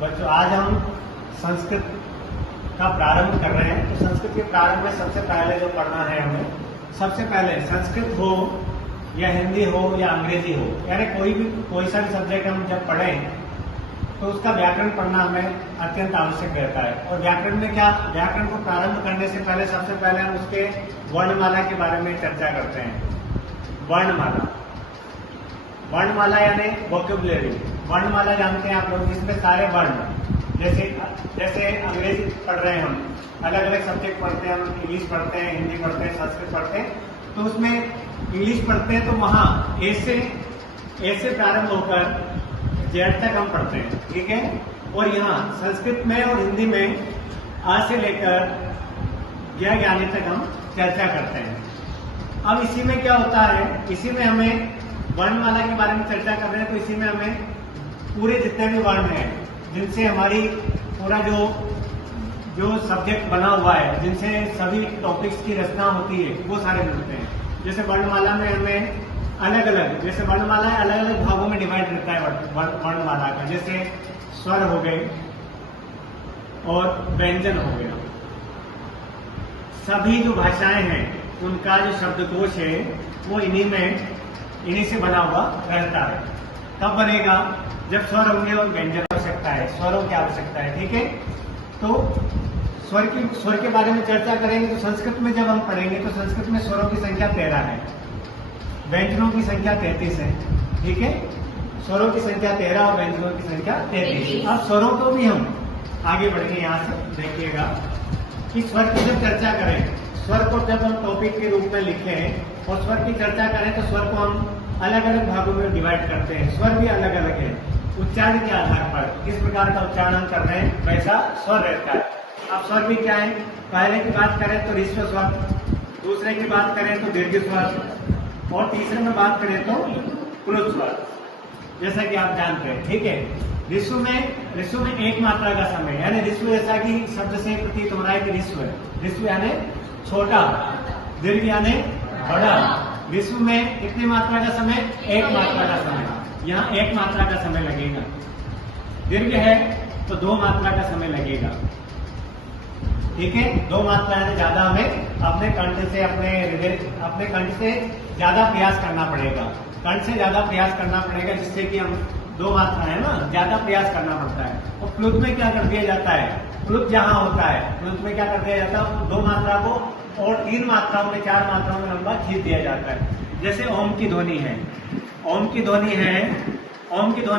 बच्चों आज हम संस्कृत का प्रारंभ कर रहे हैं। तो संस्कृत के प्रारंभ में सबसे पहले जो पढ़ना है हमें, सबसे पहले संस्कृत हो या हिंदी हो या अंग्रेजी हो, यानी कोई सा भी सब्जेक्ट हम जब पढ़ें तो उसका व्याकरण पढ़ना हमें अत्यंत आवश्यक रहता है। और व्याकरण में क्या, व्याकरण को प्रारंभ करने से पहले सबसे पहले हम उसके वर्णमाला के बारे में चर्चा करते हैं। वर्णमाला, वर्णमाला यानी वोकैबुलरी। वर्णमाला जानते हैं आप लोग, जिसमें सारे वर्ण, जैसे अंग्रेजी पढ़ रहे हैं हम, अलग अलग सब्जेक्ट पढ़ते हैं, हम इंग्लिश पढ़ते हैं, हिंदी पढ़ते हैं, संस्कृत पढ़ते हैं। तो उसमें इंग्लिश पढ़ते हैं तो वहां ए से प्रारंभ होकर जेड तक हम पढ़ते हैं, ठीक है। और यहाँ संस्कृत में और हिंदी में आ से लेकर ज्ञ ज्ञानी तक हम चर्चा करते हैं। अब इसी में क्या होता है, इसी में हमें वर्णमाला के बारे में चर्चा कर रहे हैं, तो इसी में हमें पूरे जितने भी वर्ण हैं, जिनसे हमारी पूरा जो सब्जेक्ट बना हुआ है, जिनसे सभी टॉपिक्स की रचना होती है, वो सारे मिलते हैं। जैसे वर्णमाला में हमें अलग अलग, जैसे वर्णमाला अलग अलग भागों में डिवाइड रहता है वर्णमाला का, जैसे स्वर हो गए और व्यंजन हो गया। सभी जो भाषाएं हैं उनका जो शब्दकोश है वो इन्हीं से बना हुआ रहता है। कब बनेगा, जब स्वर होंगे और व्यंजन आवश्यकता है, स्वरों की आवश्यकता है, ठीक है। तो स्वर के बारे में चर्चा करेंगे तो संस्कृत में जब हम पढ़ेंगे तो संस्कृत में स्वरों की संख्या 13 है, व्यंजनों की संख्या 33 है, ठीक है। स्वरों की संख्या 13 और व्यंजनों की संख्या 33। अब स्वरों को भी हम आगे बढ़ेंगे, यहाँ से देखिएगा कि स्वर की जब चर्चा करें, स्वर को जब हम टॉपिक के रूप में लिखें और स्वर की चर्चा करें तो स्वर को हम अलग अलग भागों में डिवाइड करते हैं। स्वर भी अलग अलग है, उच्चारण के आधार पर किस प्रकार का उच्चारण कर रहे हैं वैसा स्वर रहता है। अब स्वर भी क्या है, पहले की बात करें तो ऋस्व स्वर, दूसरे की बात करें तो दीर्घ स्वर, और तीसरे में बात करें तो प्लुत स्वर, जैसा कि आप जानते हैं, ठीक है। ऋस्व में एक मात्रा का समय, यानी ऋस्व जैसा कि शब्द से प्रतीत हो रहा है कि ऋस्व यानी छोटा, दीर्घ यानी बड़ा। ऋस्व में कितनी मात्रा का समय, एक मात्रा का समय, यहाँ एक मात्रा का समय लगेगा। दीर्घ है तो 2 मात्रा का समय लगेगा, ठीक है। 2 मात्रा यानी ज्यादा हमें अपने कंठ से ज्यादा प्रयास करना पड़ेगा, कंठ से ज्यादा प्रयास करना पड़ेगा, जिससे कि हम 2 मात्रा है ना, ज्यादा प्रयास करना पड़ता है। और प्लुत में क्या कर दिया जाता है, प्लुत जहां होता है, प्लुत में क्या कर दिया जाता है, 2 मात्रा को और 3 मात्राओं में, 4 मात्राओं में लंबा खींच दिया जाता है। जैसे ओम की ध्वनि है, ओम की ध्वनि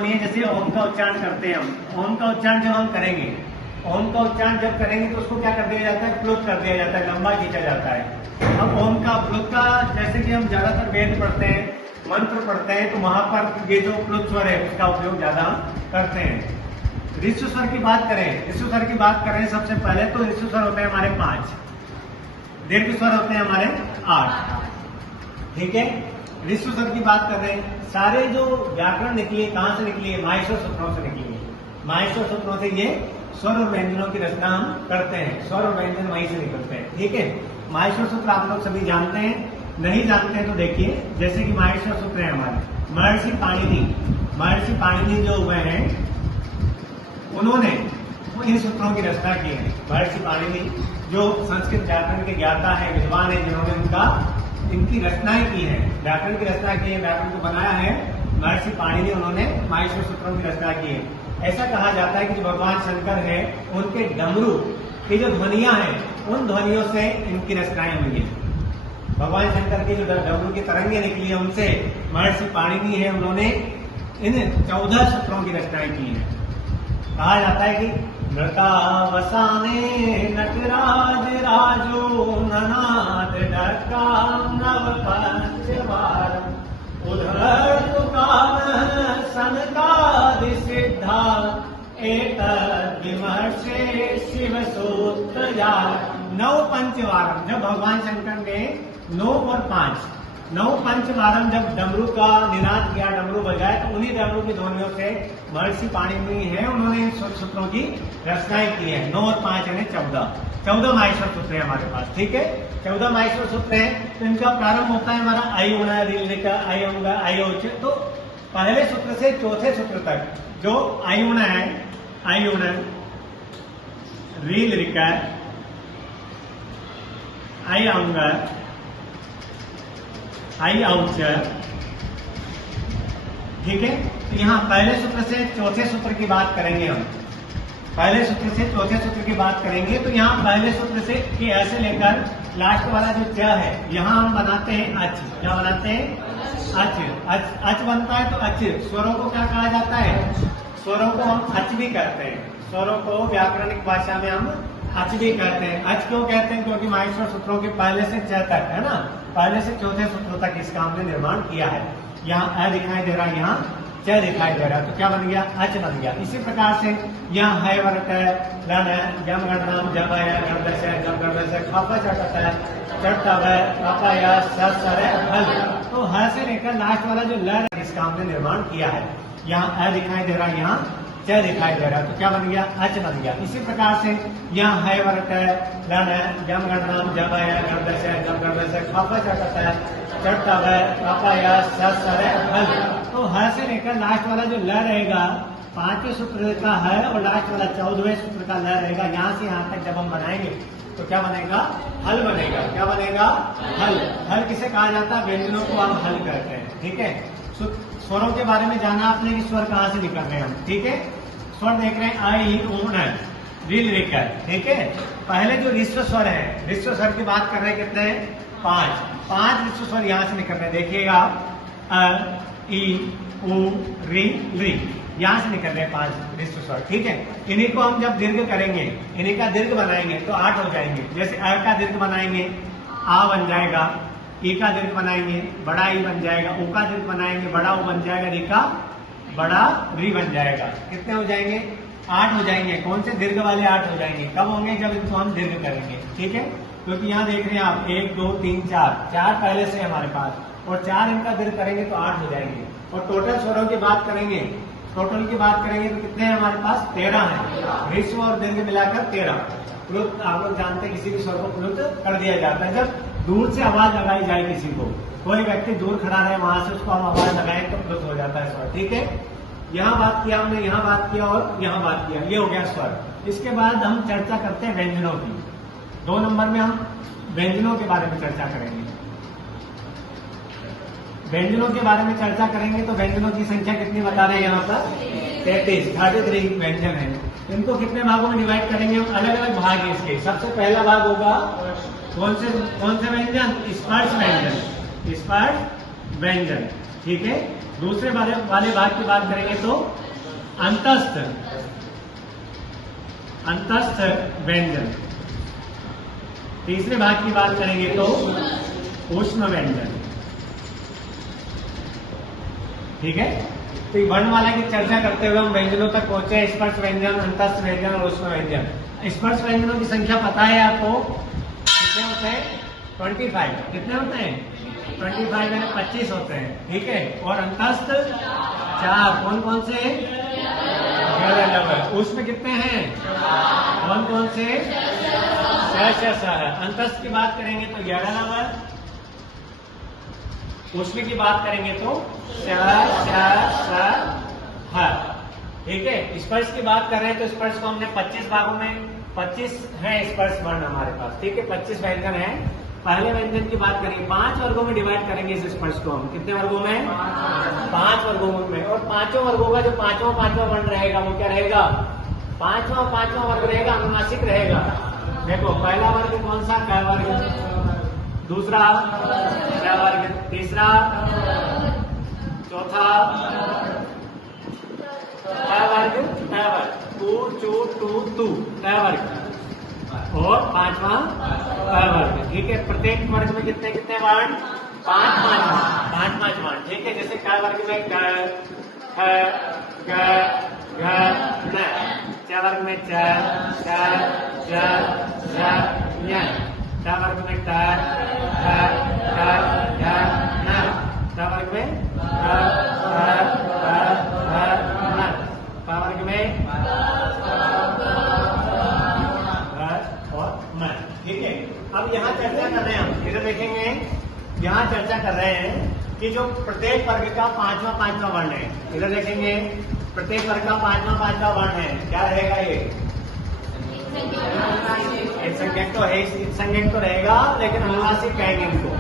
है, जैसे ओम का उच्चारण करते हैं हम, ओम का उच्चारण जब हम करेंगे, ओम का उच्चारण जब करेंगे तो उसको क्या कर दिया जाता है, प्लुत कर दिया जाता है, लंबा खींचा जाता है। अब ओम का प्लुत का, जैसे कि हम ज्यादातर वेद पढ़ते हैं, मंत्र पढ़ते हैं, तो वहां पर ये जो प्लुत स्वर है उसका उपयोग ज्यादा करते हैं। ऋस्व स्वर की बात करें सबसे पहले तो ऋस्व स्वर होते हैं हमारे 5, दीर्घ स्वर होते हैं हमारे 8, ठीक है। ऋस्व स्वर की बात कर रहे हैं, सारे जो व्याकरण निकली है कहां से निकली है, माहेश्वर सूत्रों से निकली है। माहेश्वर सूत्रों से ये स्वर और व्यंजनों की रचना हम करते हैं, स्वर और व्यंजन वहीं से निकलते हैं, ठीक है। माहेश्वर सूत्र आप लोग सभी जानते हैं, नहीं जानते हैं तो देखिए, जैसे कि माहेश्वर सूत्र है हमारे, महर्षि पाणिनि जो हुए हैं उन्होंने इन सूत्रों की रचना की है। महर्षि पाणिनि जो संस्कृत व्याकरण के ज्ञाता है, विद्वान है, जिन्होंने इनकी रचनाएं की है, व्याकरण की रचना की है, व्याकरण को बनाया है, महर्षि पाणिनि, उन्होंने माहेश्वर सूत्रों की रचना की है। ऐसा कहा जाता है कि जो भगवान शंकर है उनके डमरू की जो ध्वनियां हैं, उन ध्वनियों से इनकी रचनाएं हुई है। भगवान शंकर की जो डमरू की तरंगे निकली है उनसे महर्षि पाणिनि है, उन्होंने इन 14 सूत्रों की रचनाएं की है। कहा जाता है कि नृतावसाने नटराज राजो ननाद डका नव पंचवारम उधर तुकार सनकादि सिद्धा एक विमर्शे शिव सूत्र जाल। 9 पंचवारम, जब भगवान शंकर ने 9 और 5, 9 पंचवारम जब डमरू का निनाद किया, डमरू बजाए, तो उन्हीं डमरू की ध्वनियों से महर्षि पाणिनि है, उन्होंने सूत्रों की रचनाएं की है। 9 और 5 यानी 14 माहेश्वर सूत्र है हमारे पास, ठीक है। 14 माहेश्वर सूत्र है, तो इनका प्रारंभ होता है हमारा आयुणा रिलिका आयोच। तो पहले सूत्र से चौथे सूत्र तक जो आयुणा है, आई ओनर, रील रिकर, आई आऊंगा, आई आउचर। ठीक है, तो यहाँ पहले सूत्र से चौथे सूत्र की बात करेंगे हम। पहले सूत्र से चौथे सूत्र की बात करेंगे तो यहाँ पहले सूत्र से कि ऐसे लेकर लास्ट वाला जो च है यहाँ हम बनाते हैं अच। क्या बनाते हैं? अच। अच बनता है तो अच। स्वरों को क्या कहा जाता है? स्वरों को हम अच भी कहते हैं। स्वरों को व्याकरणिक भाषा में हम अच भी कहते हैं। अच क्यों कहते हैं? क्योंकि माहेश्वर सूत्रों के पहले से च तक है ना, पहले से चौथे सूत्रों तक इसका हमने निर्माण किया है। यहाँ अ दिखाई दे रहा है, यहाँ च दिखाई दे रहा है, तो क्या बन गया? अच बन गया। इसी प्रकार से यहाँ है वर्त है, लन है, जम गणनाम, जब है, गणदश है, जब गणदश है, खापा चटत है, चटतब है, पापा या सर है, हल। तो ह से लेकर लास्ट वाला जो ल है इसका हमने निर्माण किया है। यहाँ अ दिखाई दे रहा है, यहाँ च दिखाई दे रहा है, तो क्या बन गया? अच बन गया। इसी प्रकार से यहाँ है वर्त है, लन है, जम गणनाम, जब है, गणदश है, जब गणदश है, खापा चटत है, चटतब है, पापा या सर है, हल। तो ह से लेकर लास्ट वाला जो ल रहेगा, पांचवें सूत्र का है और लास्ट वाला 14वें सूत्र का ल रहेगा। यहाँ से यहाँ तक जब हम बनाएंगे तो क्या बनेगा? हल बनेगा। क्या बनेगा? हल। हल किसे कहा जाता है? व्यंजनों को हम हल कहते हैं। ठीक है, स्वरों के बारे में जाना आपने कि स्वर कहाँ से निकल रहे हैं हम। ठीक है, स्वर देख रहे हैं आई ऊन रील रिकर। ठीक है, पहले जो ऋस्व स्वर है, ऋस्व स्वर की बात कर रहे हैं कितने? 5 ऋस्व स्वर यहाँ से निकल रहे हैं। देखिएगा अ, ई, उ, री, री, यहाँ से निकल रहे हैं 5 ऋस्व स्वर। ठीक है, इन्हीं को हम जब दीर्घ करेंगे, इन्हीं का दीर्घ बनाएंगे तो 8 हो जाएंगे। जैसे अ का दीर्घ बनाएंगे, आ बन जाएगा, ई का दीर्घ बनाएंगे, बड़ा ई बन जाएगा, ऊ का दीर्घ बनाएंगे, बड़ा ऊ बन जाएगा, री का बड़ा री बन जाएगा। कितने हो जाएंगे? 8 हो जाएंगे। कौन से? दीर्घ वाले 8 हो जाएंगे। कब होंगे? जब इनको हम दीर्घ करेंगे। ठीक है, क्योंकि यहाँ देख रहे हैं आप 1 2 3 4 पहले से हमारे पास, और 4 इनका दीर्घ करेंगे तो 8 हो जाएंगे। और टोटल स्वरों की बात करेंगे, टोटल की बात करेंगे तो कितने हैं हमारे पास? 13 है। ऋस्व और दीर्घ मिलाकर 13। प्लुत आप लोग जानते हैं किसी भी स्वर को प्लुत कर दिया जाता है जब दूर से आवाज लगाई जाए। किसी को, कोई व्यक्ति दूर खड़ा रहे, वहां से उसको हम आवाज लगाएं तो प्लुत हो जाता है स्वर। ठीक है, यहाँ बात किया हमने, यहाँ बात किया और यहाँ बात किया, ये हो गया स्वर। इसके बाद हम चर्चा करते हैं व्यंजनों की। 2 नंबर में हम व्यंजनों के बारे में चर्चा करेंगे। व्यंजनों के बारे में चर्चा करेंगे तो व्यंजनों की संख्या कितनी बता रहे हैं यहाँ पर? 33 व्यंजन है। इनको कितने भागों में डिवाइड करेंगे हम? अलग अलग भाग है इसके। सबसे पहला भाग होगा कौन से व्यंजन? स्पर्श व्यंजन। स्पर्श व्यंजन। ठीक है, दूसरे वाले भाग की बात करेंगे तो अंतस्थ व्यंजन। तीसरे भाग की बात करेंगे तो ऊष्म व्यंजन। ठीक है, तो वर्णमाला की चर्चा करते हुए हम व्यंजनों तक पहुंचे। स्पर्श व्यंजन, अंतस्थ व्यंजन और ऊष्म व्यंजन। स्पर्श व्यंजनों की संख्या पता है आपको? कितने होते हैं? 25। कितने होते हैं? 25 यानी 25 होते हैं। ठीक है, और अंतस्थ 4। कौन कौन से? उसमें कितने हैं? कौन कौन से? 6। अंतस्थ की बात करेंगे तो 11 नंबर। उसमें की बात करेंगे तो 4। ठीक है, स्पर्श की बात कर रहे हैं तो स्पर्श को हमने 25 भागों में, 25 है स्पर्श वर्ण हमारे पास। ठीक है, 25 व्यंजन है। पहले व्यंजन की बात करेंगे, 5 वर्गों में डिवाइड करेंगे इस स्पर्श को हम। कितने वर्गों में? 5 वर्गों में। और 5 वर्गों का जो 5वां वर्ण रहेगा वो क्या रहेगा? 5वां वर्ग रहेगा, अनुनासिक रहेगा। देखो, पहला वर्ग कौन सा? क वर्ग। दूसरा क वर्ग। तीसरा, चौथा क वर्ग। तू, चू, टू, तू, क वर्ग। और 5वां क वर्ग। ठीक है, प्रत्येक वर्ग में कितने कितने वर्ण? 5 वर्ण। ठीक है, जैसे क वर्ग में क, ख, ग, घ, न। च वर्ग में च, च, ज, झ, ञ। ट वर्ग में ट, ठ, ठ, ढ, न। ट वर्ग में ठ, ठ, ठ, ढ, न। प वर्ग में और न। ठीक है, अब यहाँ चर्चा कर रहे हैं हम, इधर देखेंगे, यहाँ चर्चा कर रहे हैं कि जो प्रत्येक वर्ग का पांचवा वर्ण है, इधर देखेंगे प्रत्येक वर्ग का पांचवा वर्ण है, क्या रहेगा ये? एक संज्ञक तो है, एक संज्ञक तो रहेगा, लेकिन अनुनासिक कहेंगे इनको।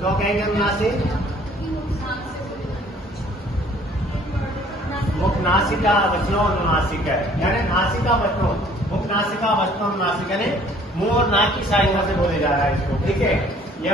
तो कहेंगे अनुनासिक, मुख नासिका वचनो अनुनासिक है, यानी नासिका वचनो, मुख नासिका वचनो अनुनासिक, यानी मुंह और नाक की सहायता से बोले जा रहा है इसको, ठीक है। यह